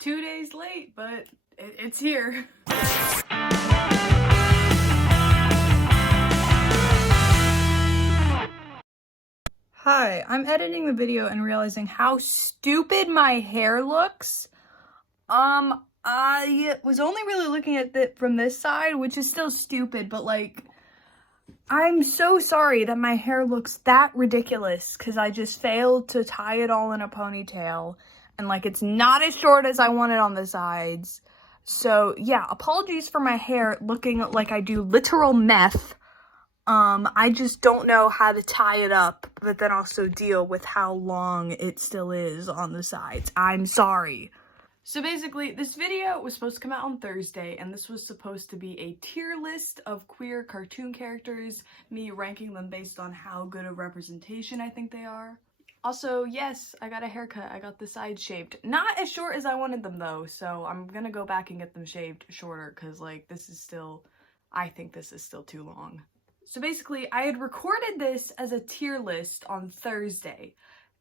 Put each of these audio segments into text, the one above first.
2 days late, but it's here. Hi, I'm editing the video and realizing how stupid my hair looks. I was only really looking at it from this side, which is still stupid, but like, I'm so sorry that my hair looks that ridiculous because I just failed to tie it all in a ponytail, and like, it's not as short as I want it on the sides. So yeah, apologies for my hair looking like I do literal meth. I just don't know how to tie it up, but then also deal with how long it still is on the sides. I'm sorry. So basically, this video was supposed to come out on Thursday, and this was supposed to be a tier list of queer cartoon characters, me ranking them based on how good a representation I think they are. Also, yes, I got a haircut. I got the sides shaved. Not as short as I wanted them though, so I'm gonna go back and get them shaved shorter, because like, I think this is still too long. So basically, I had recorded this as a tier list on Thursday,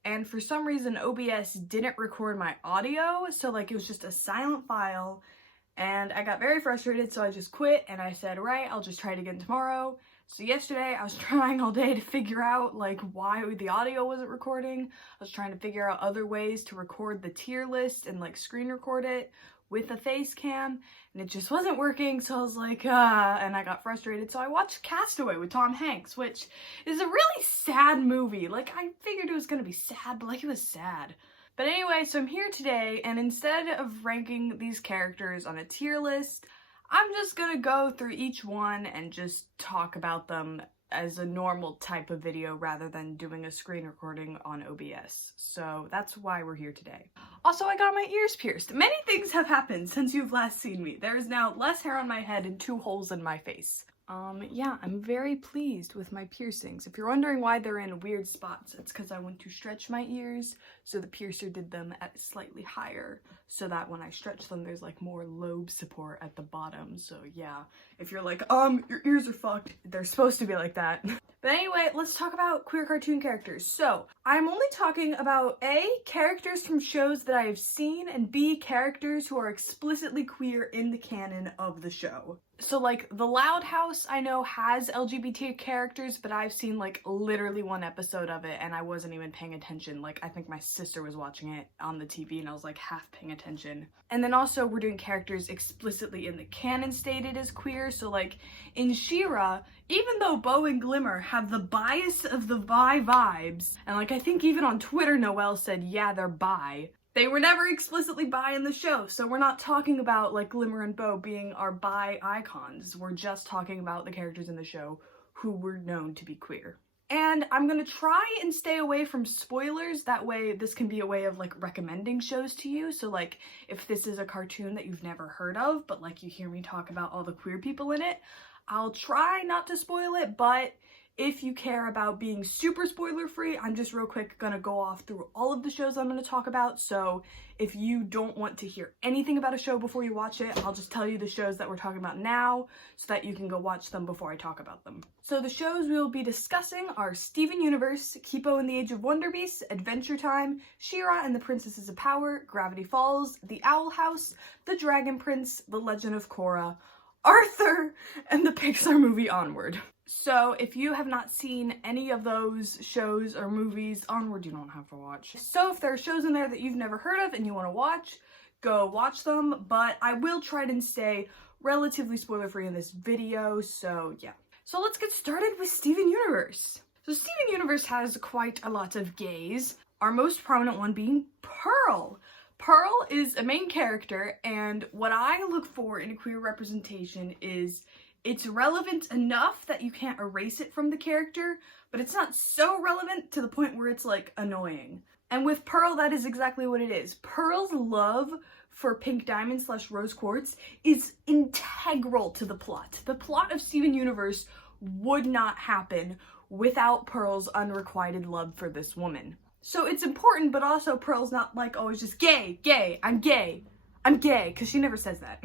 and for some reason OBS didn't record my audio, so like, it was just a silent file, and I got very frustrated, so I just quit, and I said, right, I'll just try it again tomorrow. So yesterday, I was trying all day to figure out like why the audio wasn't recording. I was trying to figure out other ways to record the tier list and like screen record it with a face cam, and it just wasn't working, so I was like, and I got frustrated, so I watched Castaway with Tom Hanks, which is a really sad movie. Like, I figured it was gonna be sad, but like, it was sad. But anyway, so I'm here today, and instead of ranking these characters on a tier list, I'm just gonna go through each one and just talk about them as a normal type of video rather than doing a screen recording on OBS. So that's why we're here today. Also, I got my ears pierced. Many things have happened since you've last seen me. There is now less hair on my head and 2 holes in my face. Yeah, I'm very pleased with my piercings. If you're wondering why they're in weird spots, it's because I went to stretch my ears, so the piercer did them at slightly higher, so that when I stretch them, there's like more lobe support at the bottom. So yeah, if you're like, your ears are fucked, they're supposed to be like that. But anyway, let's talk about queer cartoon characters. So, I'm only talking about A, characters from shows that I have seen, and B, characters who are explicitly queer in the canon of the show. So like, The Loud House I know has LGBT characters, but I've seen like literally 1 episode of it and I wasn't even paying attention. Like, I think my sister was watching it on the TV and I was like half paying attention. And then also we're doing characters explicitly in the canon stated as queer. So like, in She-Ra, even though Bo and Glimmer have the bias of the bi vibes, and like, I think even on Twitter Noelle said, yeah, they're bi, they were never explicitly bi in the show, so we're not talking about like Glimmer and Bo being our bi icons. We're just talking about the characters in the show who were known to be queer. And I'm gonna try and stay away from spoilers, that way this can be a way of like recommending shows to you. So like, if this is a cartoon that you've never heard of, but like you hear me talk about all the queer people in it, I'll try not to spoil it, but if you care about being super spoiler free, I'm just real quick gonna go off through all of the shows I'm gonna talk about. So if you don't want to hear anything about a show before you watch it, I'll just tell you the shows that we're talking about now so that you can go watch them before I talk about them. So the shows we will be discussing are Steven Universe, Kipo and the Age of Wonder Beasts, Adventure Time, She-Ra and the Princesses of Power, Gravity Falls, The Owl House, The Dragon Prince, The Legend of Korra, Arthur, and the Pixar movie Onward. So if you have not seen any of those shows or movies, Onward you don't have to watch. So if there are shows in there that you've never heard of and you want to watch, go watch them, but I will try to stay relatively spoiler-free in this video, so yeah. So let's get started with Steven Universe. So Steven Universe has quite a lot of gays, our most prominent one being Pearl. Pearl is a main character, and what I look for in a queer representation is it's relevant enough that you can't erase it from the character, but it's not so relevant to the point where it's like annoying. And with Pearl, that is exactly what it is. Pearl's love for Pink Diamond / Rose Quartz is integral to the plot. The plot of Steven Universe would not happen without Pearl's unrequited love for this woman. So it's important, but also Pearl's not like always just gay, I'm gay, because she never says that.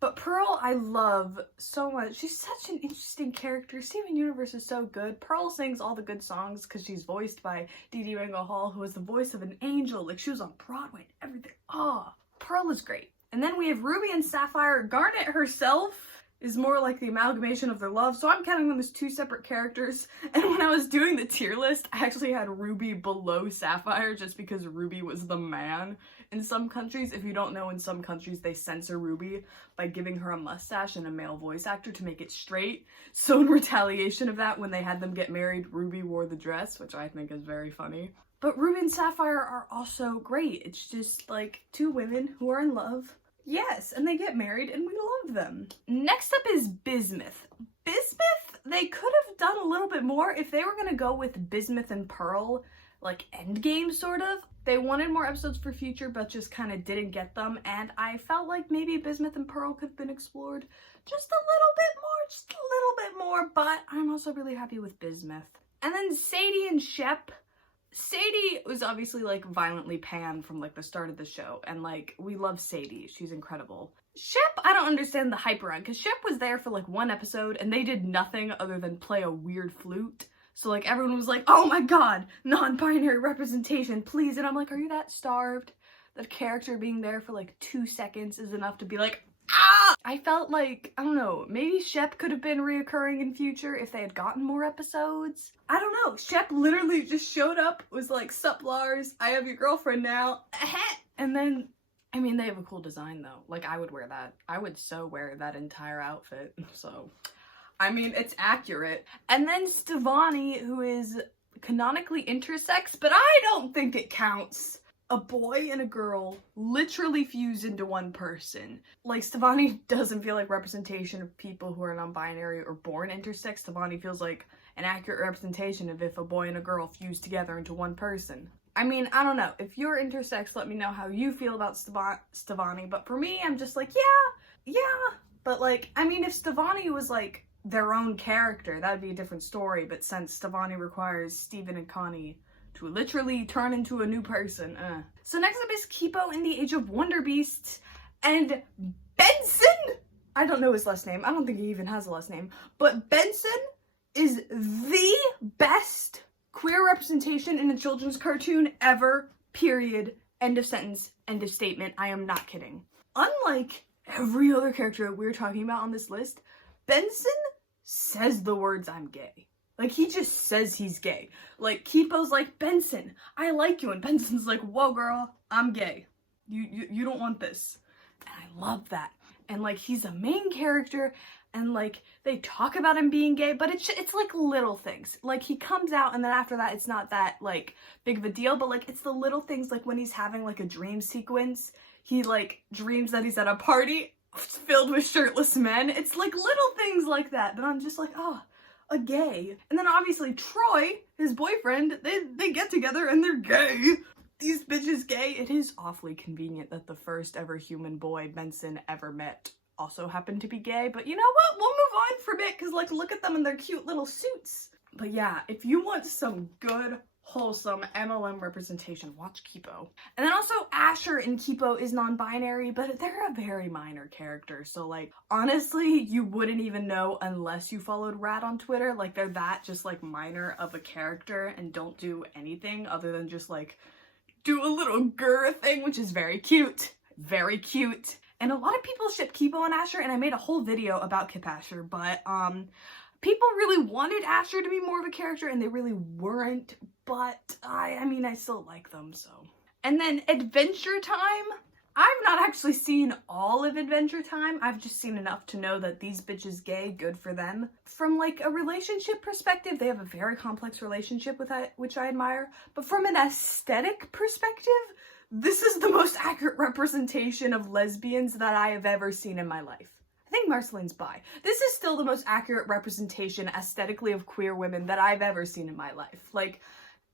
But Pearl I love so much. She's such an interesting character. Steven Universe is so good. Pearl sings all the good songs because she's voiced by Dee Dee Ringo Hall, who is the voice of an angel. Like, she was on Broadway and everything. Oh, Pearl is great. And then we have Ruby and Sapphire. Garnet herself is more like the amalgamation of their love, so I'm counting them as two separate characters. And when I was doing the tier list, I actually had Ruby below Sapphire just because Ruby was the man. In some countries, if you don't know, in some countries they censor Ruby by giving her a mustache and a male voice actor to make it straight. So in retaliation of that, when they had them get married, Ruby wore the dress, which I think is very funny. But Ruby and Sapphire are also great. It's just like two women who are in love. Yes, and they get married and we love them. Next up is Bismuth. Bismuth, they could have done a little bit more if they were gonna go with Bismuth and Pearl, like endgame sort of. They wanted more episodes for future, but just kind of didn't get them, and I felt like maybe Bismuth and Pearl could have been explored just a little bit more, but I'm also really happy with Bismuth. And then Sadie and Shep. Sadie was obviously like violently pan from like the start of the show, and like we love Sadie, she's incredible. Shep, I don't understand the hype around, because Shep was there for like one episode and they did nothing other than play a weird flute. So like everyone was like, oh my god, non-binary representation, please. And I'm like, are you that starved? That character being there for like 2 seconds is enough to be like, ah! I felt like, I don't know, maybe Shep could have been reoccurring in future if they had gotten more episodes. I don't know, Shep literally just showed up, was like, sup Lars, I have your girlfriend now, and then, I mean, they have a cool design though. Like, I would wear that. I would so wear that entire outfit, so. I mean, it's accurate. And then Stevonnie, who is canonically intersex, but I don't think it counts. A boy and a girl literally fused into one person. Like, Stevonnie doesn't feel like representation of people who are non-binary or born intersex. Stevonnie feels like an accurate representation of if a boy and a girl fused together into one person. I mean, I don't know. If you're intersex, let me know how you feel about Stevonnie. But for me, I'm just like, yeah. But like, I mean, if Stevonnie was like their own character, that would be a different story. But since Stevonnie requires Steven and Connie to literally turn into a new person, So next up is Kipo in the Age of Wonder Beasts, and Benson! I don't know his last name. I don't think he even has a last name. But Benson is the best queer representation in a children's cartoon ever, period. End of sentence, end of statement. I am not kidding. Unlike every other character we're talking about on this list, Benson says the words "I'm gay." Like, he just says he's gay. Like, Kipo's like, Benson, I like you. And Benson's like, whoa, girl, I'm gay. You don't want this. And I love that. And, like, he's a main character. And, like, they talk about him being gay. But it's like, little things. Like, he comes out, and then after that, it's not that, like, big of a deal. But, like, it's the little things, like, when he's having, like, a dream sequence. He, like, dreams that he's at a party filled with shirtless men. It's, like, little things like that. But I'm just like, oh, a gay. And then obviously Troy, his boyfriend, they get together and they're gay. These bitches gay. It is awfully convenient that the first ever human boy Benson ever met also happened to be gay, but you know what? We'll move on from it, because like, look at them in their cute little suits. But yeah, if you want some good, wholesome MLM representation, watch Kipo. And then also Asher in Kipo is non-binary, but they're a very minor character, so like, honestly, you wouldn't even know unless you followed Rat on Twitter. Like, they're that just like minor of a character and don't do anything other than just like do a little grr thing, which is very cute. Very cute. And a lot of people ship Kipo and Asher, and I made a whole video about Kip Asher, but people really wanted Asher to be more of a character, and they really weren't, but I mean, I still like them, so. And then Adventure Time. I've not actually seen all of Adventure Time. I've just seen enough to know that these bitches gay, good for them. From like a relationship perspective, they have a very complex relationship with that, which I admire. But from an aesthetic perspective, this is the most accurate representation of lesbians that I have ever seen in my life. I think Marceline's bi. This is still the most accurate representation aesthetically of queer women that I've ever seen in my life. Like,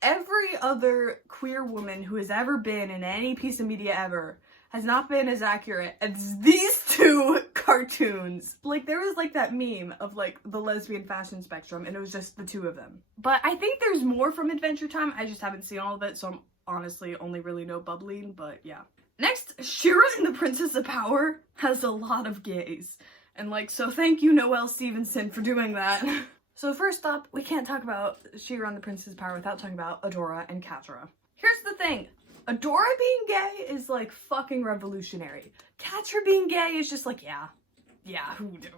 every other queer woman who has ever been in any piece of media ever has not been as accurate as these two cartoons. Like, there was like that meme of like the lesbian fashion spectrum, and it was just the two of them. But I think there's more from Adventure Time. I just haven't seen all of it, so I'm honestly only really know Bubbling, but yeah. Next, Shira in The Princess of Power has a lot of gays. And like, so thank you, Noelle Stevenson, for doing that. So first up, we can't talk about Shira in The Princess of Power without talking about Adora and Catra. Here's the thing. Adora being gay is like fucking revolutionary. Catra being gay is just like, yeah,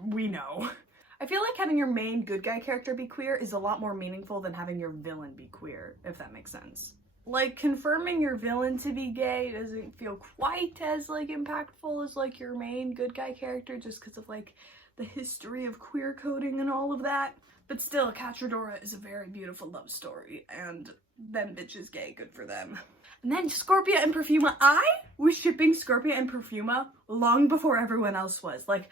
we know. I feel like having your main good guy character be queer is a lot more meaningful than having your villain be queer, if that makes sense. Like, confirming your villain to be gay doesn't feel quite as, like, impactful as, like, your main good guy character, just because of, like, the history of queer coding and all of that. But still, Catradora is a very beautiful love story, and them bitches gay, good for them. And then Scorpia and Perfuma. I was shipping Scorpia and Perfuma long before everyone else was. Like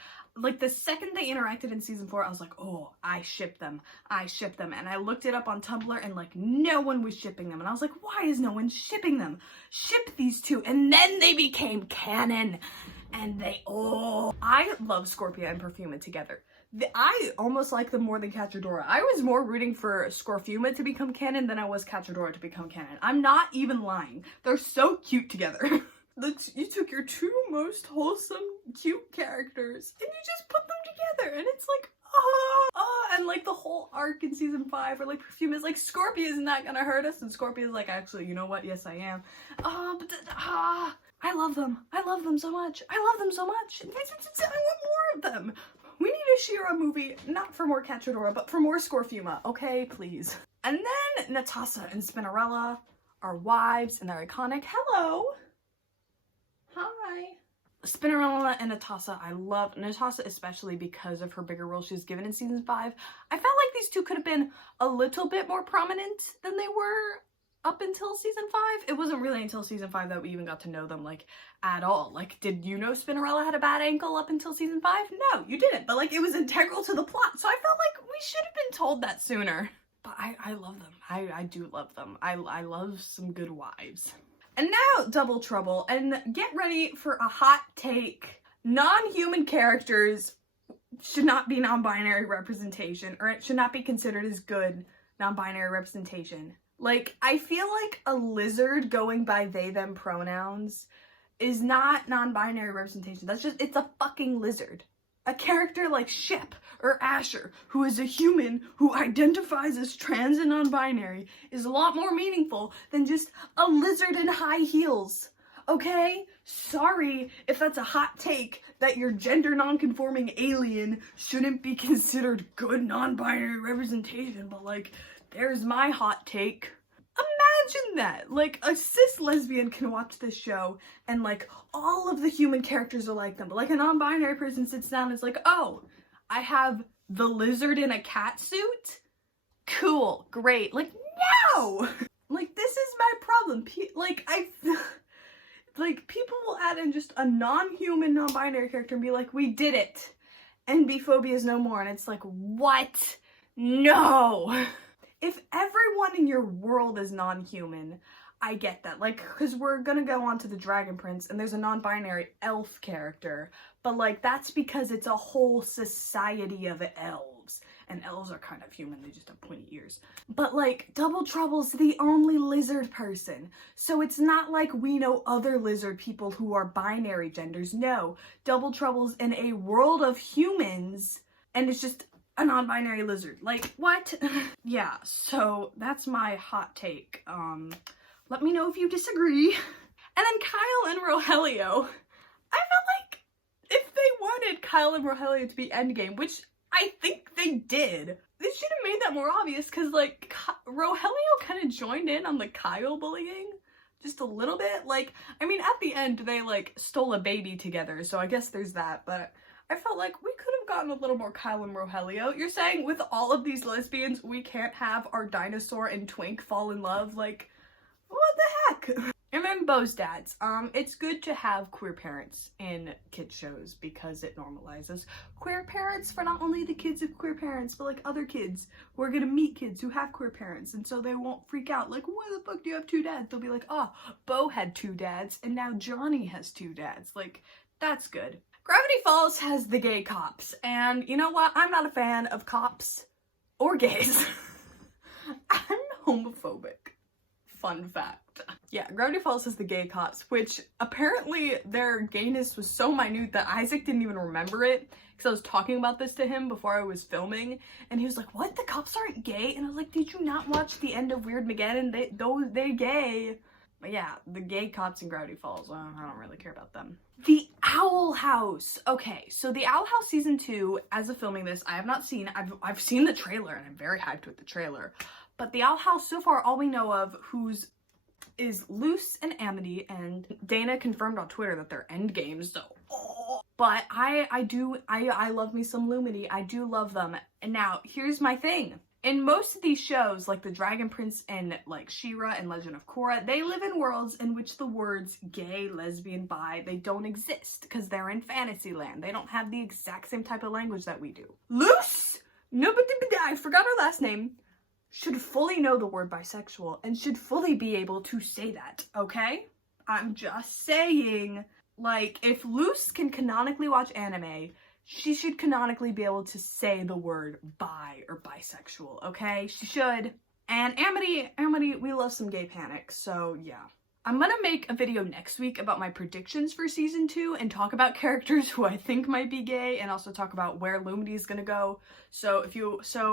the second they interacted in season 4, I was like, oh, I ship them. And I looked it up on Tumblr and like no one was shipping them. And I was like, why is no one shipping them? Ship these two. And then they became canon. And I love Scorpia and Perfuma together. I almost like them more than Catradora. I was more rooting for Scorfuma to become canon than I was Catradora to become canon. I'm not even lying. They're so cute together. You took your two most wholesome, cute characters and you just put them together and it's like, and like the whole arc in season 5 where like Perfuma is like, Scorpia is not gonna hurt us, and Scorpia is like, actually, you know what? Yes, I am. I love them. I love them so much. I want more of them. We need a She-Ra movie, not for more Catradora, but for more Scorfuma, okay? Please. And then Natasha and Spinnerella are wives, and they're iconic. Hello! Hi! Spinnerella and Natasha, I love Natasha especially because of her bigger role she was given in season 5. I felt like these two could have been a little bit more prominent than they were up until season 5. It wasn't really until season 5 that we even got to know them, like, at all. Like, did you know Spinnerella had a bad ankle up until season 5? No, you didn't. But, like, it was integral to the plot, so I felt like we should have been told that sooner. But I love them. I do love them. I love some good wives. And now, Double Trouble. And get ready for a hot take. Non-human characters should not be non-binary representation, or it should not be considered as good non-binary representation. Like, I feel like a lizard going by they, them pronouns is not non-binary representation. That's just, it's a fucking lizard. A character like Ship or Asher, who is a human who identifies as trans and non-binary, is a lot more meaningful than just a lizard in high heels. Okay? Sorry if that's a hot take that your gender non-conforming alien shouldn't be considered good non-binary representation, but like, there's my hot take. Imagine that. Like, a cis lesbian can watch this show and, like, all of the human characters are like them. But, like, a non-binary person sits down and is like, oh, I have the lizard in a cat suit? Cool. Great. Like, no! Like, this is my problem. People will add in just a non-human, non-binary character and be like, we did it. And biphobia is no more. And it's like, what? No! If everyone in your world is non-human, I get that. Like, because we're gonna go on to the Dragon Prince, and there's a non-binary elf character, but, like, that's because it's a whole society of elves. And elves are kind of human, they just have pointy ears. But, like, Double Trouble's the only lizard person. So it's not like we know other lizard people who are binary genders. No, Double Trouble's in a world of humans, and it's just a non-binary lizard. Like, what? Yeah, so that's my hot take. Let me know if you disagree. And then Kyle and Rogelio. I felt like if they wanted Kyle and Rogelio to be endgame, which I think they did, they should have made that more obvious, because, like, Rogelio kind of joined in on the Kyle bullying. Just a little bit. Like, I mean, at the end, they, like, stole a baby together, so I guess there's that, but I felt like we could have gotten a little more Kyle and Rogelio. You're saying with all of these lesbians, we can't have our dinosaur and twink fall in love? Like, what the heck? And then Bo's dads. It's good to have queer parents in kids shows because it normalizes queer parents for not only the kids of queer parents, but like other kids who are gonna meet kids who have queer parents, and so they won't freak out like, why the fuck do you have two dads? They'll be like, oh, Bo had two dads and now Johnny has two dads. Like, that's good. Gravity Falls has the gay cops, and you know what? I'm not a fan of cops or gays. I'm homophobic. Fun fact. Yeah, Gravity Falls has the gay cops, which apparently their gayness was so minute that Isaac didn't even remember it, because I was talking about this to him before I was filming, and he was like, what? The cops aren't gay? And I was like, did you not watch the end of Weird Mageddon? They gay. But yeah, the gay cops in Gravity Falls, I don't really care about them. The Owl House. Okay, so The Owl House Season 2, as of filming this, I have not seen. I've seen the trailer, and I'm very hyped with the trailer. But The Owl House, so far, all we know of is Luce and Amity, and Dana confirmed on Twitter that they're endgames, so but I love me some Lumity. I do love them. And now, here's my thing. In most of these shows, like the Dragon Prince and like She-Ra and Legend of Korra, they live in worlds in which the words gay, lesbian, bi, they don't exist because they're in Fantasyland. They don't have the exact same type of language that we do. Luce, I forgot her last name, should fully know the word bisexual and should fully be able to say that, okay? I'm just saying, like, if Luce can canonically watch anime, she should canonically be able to say the word bi or bisexual, okay? She should. And Amity, we love some gay panic, so yeah. I'm gonna make a video next week about my predictions for season 2 and talk about characters who I think might be gay and also talk about where Lumity is gonna go. So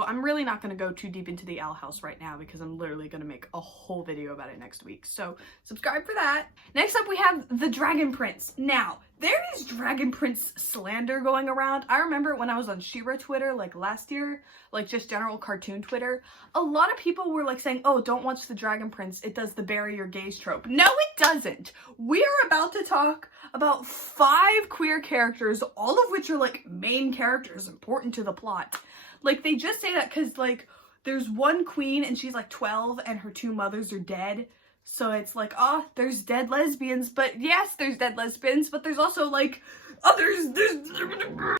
I'm really not gonna go too deep into the Owl House right now because I'm literally gonna make a whole video about it next week. So subscribe for that. Next up we have the Dragon Prince. Now, there is Dragon Prince slander going around. I remember when I was on She-Ra Twitter, like last year, like just general cartoon Twitter, a lot of people were like saying, oh, don't watch the Dragon Prince, it does the bury your gays trope. No, it doesn't. We are about to talk about 5 queer characters, all of which are like main characters important to the plot. Like they just say that because like there's one queen and she's like 12 and her 2 mothers are dead. So it's like, oh, there's dead lesbians, but yes, there's dead lesbians, but there's also like others.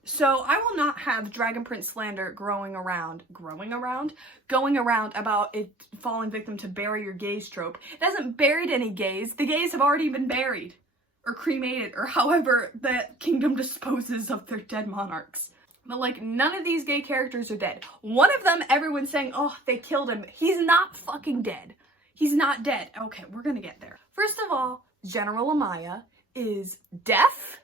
So I will not have Dragon Prince slander going around about it falling victim to bury your gays trope. It hasn't buried any gays. The gays have already been buried or cremated or however that kingdom disposes of their dead monarchs. But like none of these gay characters are dead. One of them, everyone's saying, oh, they killed him. He's not fucking dead. He's not dead. Okay, we're gonna get there. First of all, General Amaya is deaf.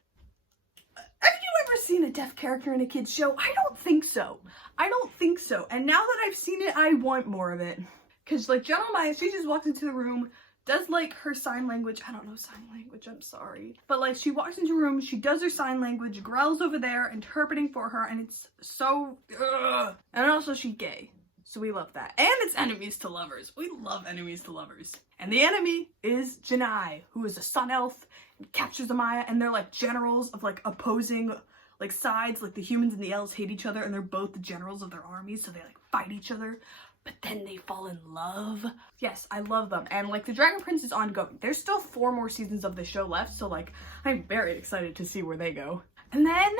Have you ever seen a deaf character in a kid's show? I don't think so. I don't think so. And now that I've seen it, I want more of it. Because like General Amaya, she just walks into the room, does like her sign language. I don't know sign language, I'm sorry. But like she walks into a room, she does her sign language, Grell's over there interpreting for her, and it's so, ugh. And also she's gay. So we love that. And it's enemies to lovers. We love enemies to lovers. And the enemy is Janai, who is a sun elf, and captures Amaya, and they're like generals of like opposing like sides. Like the humans and the elves hate each other, and they're both the generals of their armies, so they like fight each other. But then they fall in love. Yes, I love them. And like the Dragon Prince is ongoing. There's still 4 more seasons of the show left, so like I'm very excited to see where they go. And then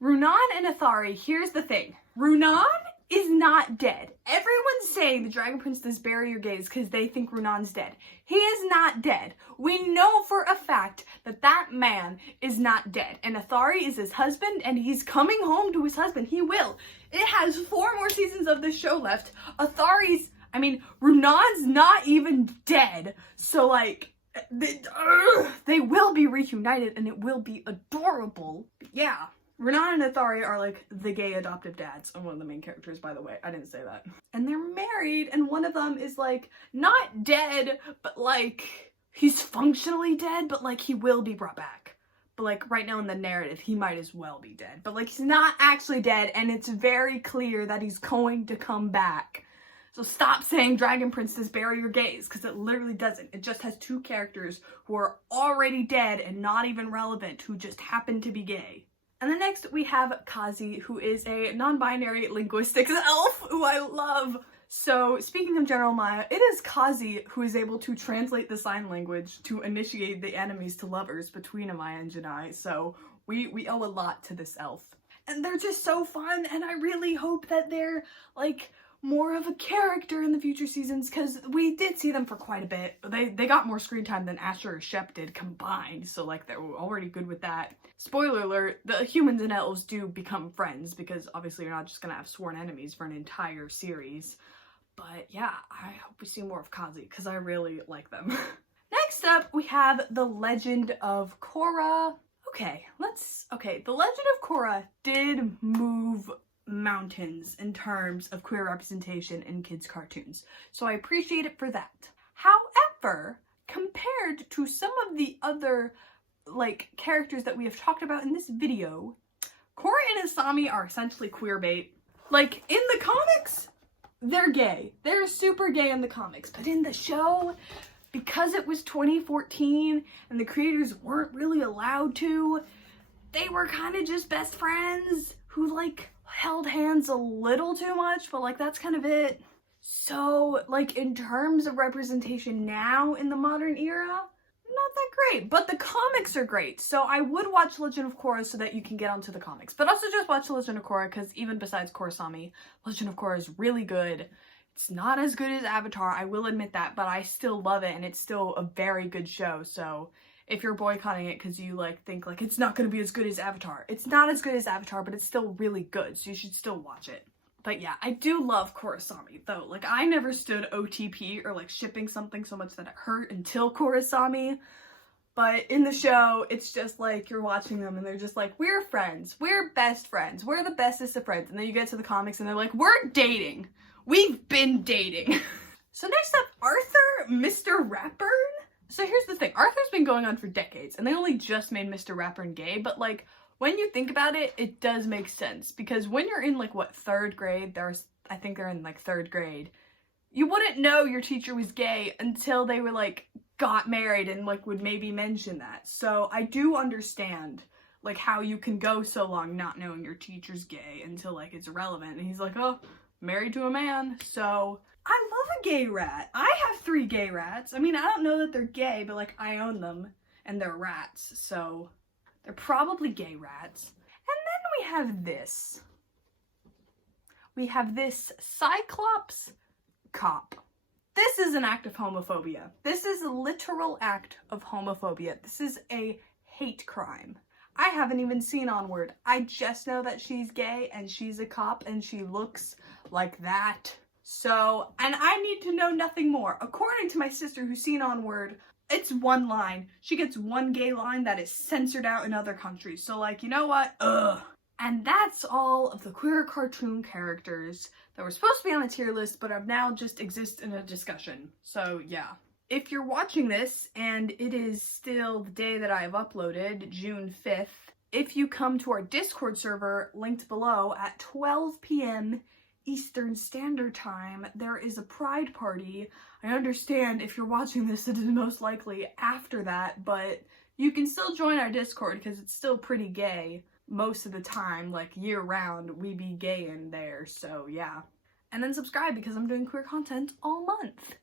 Runan and Athari, here's the thing. Runan is not dead. Everyone's saying the Dragon Prince does bury your gays because they think Runan's dead. He is not dead. We know for a fact that that man is not dead. And Athari is his husband and he's coming home to his husband. He will. It has 4 more seasons of this show left. Runan's not even dead. So like, they will be reunited and it will be adorable. But yeah. Runan and Athari are like the gay adoptive dads of one of the main characters, by the way. I didn't say that. And they're married, and one of them is like not dead, but like he's functionally dead, but like he will be brought back. But like right now in the narrative, he might as well be dead. But like he's not actually dead, and it's very clear that he's going to come back. So stop saying Dragon Princess bury your gays, because it literally doesn't. It just has 2 characters who are already dead and not even relevant, who just happen to be gay. And then next we have Kazi, who is a non-binary linguistics elf who I love. So speaking of General Maya, it is Kazi who is able to translate the sign language to initiate the enemies to lovers between Amaya and Janai. So we owe a lot to this elf. And they're just so fun, and I really hope that they're like more of a character in the future seasons, because we did see them for quite a bit. They got more screen time than Asher or Shep did combined, so like they were already good with that. Spoiler alert, the humans and elves do become friends, because obviously you're not just gonna have sworn enemies for an entire series. But yeah, I hope we see more of Kazi, because I really like them. Next up, we have the Legend of Korra. Okay, the Legend of Korra did move mountains in terms of queer representation in kids' cartoons, so I appreciate it for that. However, compared to some of the other, like, characters that we have talked about in this video, Korra and Asami are essentially queer bait. Like, in the comics, they're gay. They're super gay in the comics. But in the show, because it was 2014 and the creators weren't really allowed to, they were kind of just best friends who, like, held hands a little too much, but, like, that's kind of it. So, like, in terms of representation now in the modern era, not that great, but the comics are great. So I would watch Legend of Korra so that you can get onto the comics, but also just watch Legend of Korra because even besides Korrasami, Legend of Korra is really good. It's not as good as Avatar, I will admit that, but I still love it and it's still a very good show. So if you're boycotting it because you, like, think, like, it's not going to be as good as Avatar, it's not as good as Avatar, but it's still really good, so you should still watch it. But yeah, I do love Korrasami, though. Like, I never stood OTP or, like, shipping something so much that it hurt until Korrasami. But in the show, it's just, like, you're watching them and they're just like, we're friends. We're best friends. We're the bestest of friends. And then you get to the comics and they're like, we're dating. We've been dating. So next up, Arthur, Mr. Ratburn. So here's the thing. Arthur's been going on for decades and they only just made Mr. Ratburn gay, but, like, when you think about it, it does make sense, because when you're in, like, what, 3rd grade, I think they're in, like, 3rd grade, you wouldn't know your teacher was gay until they were, like, got married and, like, would maybe mention that. So I do understand, like, how you can go so long not knowing your teacher's gay until, like, it's irrelevant. And he's like, oh, married to a man. So I love a gay rat. I have 3 gay rats. I mean, I don't know that they're gay, but, like, I own them and they're rats, so they're probably gay rats. And then we have this. We have this Cyclops cop. This is an act of homophobia. This is a literal act of homophobia. This is a hate crime. I haven't even seen Onward. I just know that she's gay and she's a cop and she looks like that. So, and I need to know nothing more. According to my sister who's seen Onward, it's 1 line. She gets 1 gay line that is censored out in other countries. So, like, you know what? Ugh. And that's all of the queer cartoon characters that were supposed to be on a tier list, but have now just exist in a discussion. So, yeah. If you're watching this, and it is still the day that I have uploaded, June 5th, if you come to our Discord server, linked below, at 12 p.m. Eastern Standard Time, there is a pride party. I understand if you're watching this, it is most likely after that, but you can still join our Discord because it's still pretty gay most of the time, like year round, we be gay in there, so yeah. And then subscribe because I'm doing queer content all month.